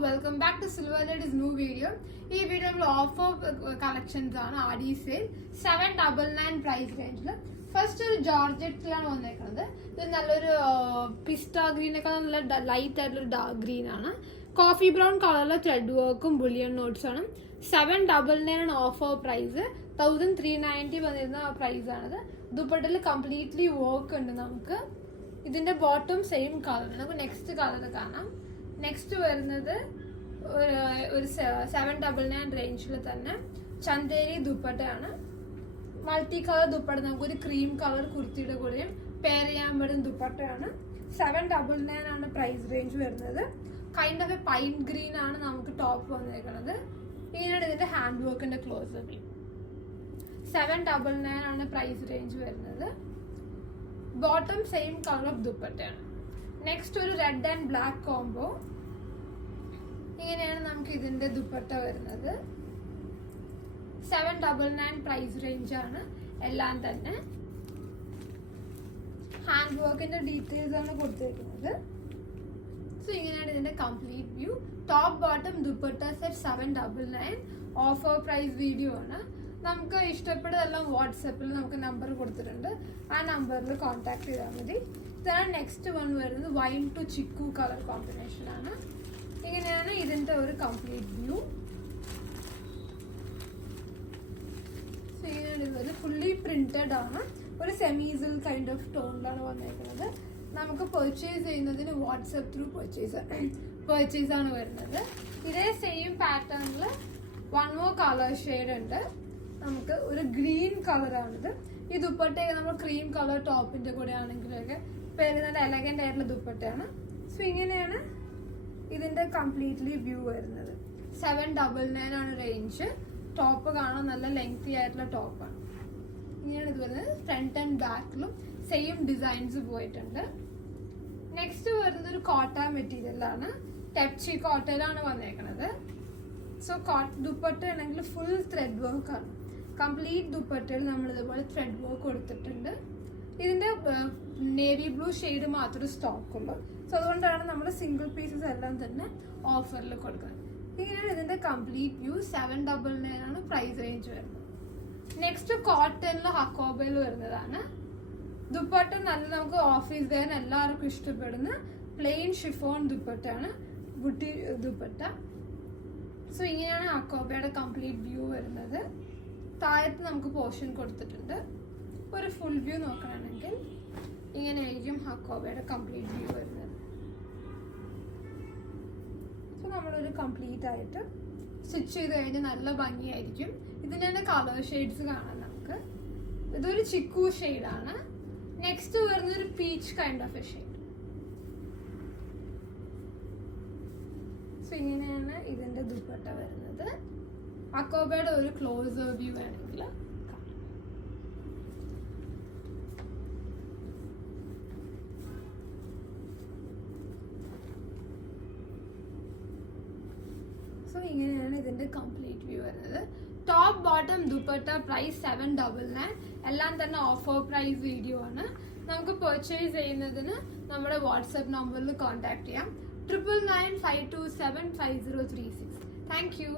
welcome back to Silver Lady's new video. This video will offer collections on RD sale 799 price range. First Georgette pista green light dark green coffee brown color thread work bullion notes 799 offer price 1390 price dupatta completely work undu namukku idinte bottom same color namukku next color kaanam. Next വരുന്നത് ഒരു 799 റേഞ്ചിൽ തന്നെ ചന്ദേരി ദുപ്പട്ടയാണ്. Multi colour dupatta, നമുക്കൊരു cream colour കുർത്തിയുടെ കൂടെയും pair ചെയ്യാൻ പറ്റുന്ന ദുപ്പട്ടയാണ്. 799 ആണ് പ്രൈസ് റേഞ്ച് വരുന്നത്. Kind of A pine green ആണ് നമുക്ക് ടോപ്പ് വന്നിരിക്കുന്നത്. ഇങ്ങനെയാണ് ഇതിന്റെ ഹാൻഡ് വർക്കിന്റെ ക്ലോസപ്പ്. 799 ആണ് പ്രൈസ് റേഞ്ച് വരുന്നത്. ബോട്ടം സെയിം കളർ ഓഫ് ദുപ്പട്ടയാണ്. നെക്സ്റ്റ് ഒരു റെഡ് ആൻഡ് ബ്ലാക്ക് കോംബോ. ഇങ്ങനെയാണ് നമുക്ക് ഇതിന്റെ ദുപ്പട്ട വരുന്നത്. 799 പ്രൈസ് റേഞ്ച് ആണ് എല്ലാം തന്നെ. ഹാൻഡ് വർക്കിന്റെ ഡീറ്റെയിൽസ് ആണ് കൊടുത്തിരിക്കുന്നത്. സോ ഇങ്ങനെയാണ് ഇതിന്റെ complete view. Top bottom dupatta set 799 offer price video ആണ്. നമുക്ക് ഇഷ്ടപ്പെട്ടതെല്ലാം വാട്സാപ്പിൽ നമുക്ക് നമ്പർ കൊടുത്തിട്ടുണ്ട്. ആ നമ്പറിൽ കോൺടാക്ട് ചെയ്താൽ മതി. ഇതാണ് നെക്സ്റ്റ് വൺ വരുന്നത്. Wine to chikoo colour combination ആണ്. ഇങ്ങനെയാണ് ഇതിന്റെ ഒരു കംപ്ലീറ്റ് വ്യൂ. ഇങ്ങനെയാണ് ഇത് ഫുള്ളി പ്രിന്റഡ് ആണ്. ഒരു സെമീസിൽ കൈൻഡ് ഓഫ് ടോണിലാണ് വന്നിരിക്കുന്നത്. നമുക്ക് പർച്ചേസ് ചെയ്യുന്നതിന് വാട്സാപ്പ് ത്രൂ പർച്ചേസ് ആണ് വരുന്നത്. ഇതേ സെയിം പാറ്റേണിൽ വൺ മോർ കളർ ഷെയ്ഡ് ഉണ്ട്. നമുക്ക് ഒരു ഗ്രീൻ കളറാണിത്. ഈ ദുപ്പട്ടയൊക്കെ നമ്മൾ ക്രീം കളർ ടോപ്പിന്റെ കൂടെ ആണെങ്കിലൊക്കെ നല്ല എലഗന്റ് ആയിട്ടുള്ള ദുപ്പട്ടയാണ്. സോ ഇങ്ങനെയാണ് ഇതിന്റെ കംപ്ലീറ്റ്ലി വ്യൂ വരുന്നത്. 799 ആണ് റേഞ്ച്. ടോപ്പ് കാണാൻ നല്ല ലെങ്തി ആയിട്ടുള്ള ടോപ്പാണ്. ഇങ്ങനെയാണ് ഇത് വരുന്നത്. ഫ്രണ്ട് ആൻഡ് ബാക്കിലും സെയിം ഡിസൈൻസ് പോയിട്ടുണ്ട്. നെക്സ്റ്റ് വരുന്നത് ഒരു കോട്ട മെറ്റീരിയലാണ്. ടെപ്ചി കോട്ടയിലാണ് വന്നേക്കുന്നത്. സോ ദുപ്പട്ട ആണെങ്കിൽ ഫുൾ ത്രെഡ് വർക്ക് ആണ്. കംപ്ലീറ്റ് ദുപ്പട്ടയിൽ നമ്മൾ ഇതുപോലെ ത്രെഡ് വർക്ക് കൊടുത്തിട്ടുണ്ട്. ഇതിന്റെ നേവി ബ്ലൂ ഷെയ്ഡ് മാത്രമേ സ്റ്റോക്ക് ഉള്ളൂ. സോ അതുകൊണ്ടാണ് നമ്മൾ സിംഗിൾ പീസസ് എല്ലാം തന്നെ ഓഫറിൽ കൊടുക്കുന്നത്. ഇങ്ങനെയാണ് ഇതിന്റെ കംപ്ലീറ്റ് വ്യൂ. 799 ആണ് പ്രൈസ് റേഞ്ച് വരുന്നത്. നെക്സ്റ്റ് കോട്ടണിൽ ഹക്കോബയിൽ വരുന്നതാണ്. ദുപ്പട്ട നല്ല നമുക്ക് ഓഫീസ് വെയറിന് എല്ലാവർക്കും ഇഷ്ടപ്പെടുന്ന പ്ലെയിൻ ഷിഫോൺ ദുപ്പട്ടയാണ്. ബുട്ടി ദുപ്പട്ട. സോ ഇങ്ങനെയാണ് ഹക്കോബയുടെ കംപ്ലീറ്റ് വ്യൂ വരുന്നത്. താഴത്ത് നമുക്ക് പോർഷൻ കൊടുത്തിട്ടുണ്ട്. ഒരു ഫുൾ വ്യൂ നോക്കുകയാണെങ്കിൽ ഇങ്ങനെയായിരിക്കും ഹക്കോബയുടെ കംപ്ലീറ്റ് വ്യൂ വരുന്നത്. സോ നമ്മളൊരു കംപ്ലീറ്റ് ആയിട്ട് സ്റ്റിച്ച് ചെയ്ത് കഴിഞ്ഞാൽ നല്ല ഭംഗിയായിരിക്കും. ഇതിന് തന്നെ കളർ ഷെയ്ഡ്സ് കാണാം നമുക്ക്. ഇതൊരു ചിക്കു ഷെയ്ഡാണ്. നെക്സ്റ്റ് വരുന്നത് ഒരു peach kind of A shade. So ഇങ്ങനെയാണ് ഇതിന്റെ ദുപ്പട്ട വരുന്നത്. ഹക്കോബയുടെ ഒരു ക്ലോസ് വ്യൂ വേണമെങ്കിൽ സോ ഇങ്ങനെയാണ് ഇതിന്റെ കംപ്ലീറ്റ് വ്യൂ വരുന്നത്. Top bottom dupatta price 799. എല്ലാം തന്നെ ഓഫർ പ്രൈസ് വീഡിയോ ആണ്. നമുക്ക് പർച്ചേസ് ചെയ്യുന്നതിന് നമ്മുടെ വാട്സാപ്പ് നമ്പറിൽ കോൺടാക്ട് ചെയ്യാം. 9995275036. Thank you.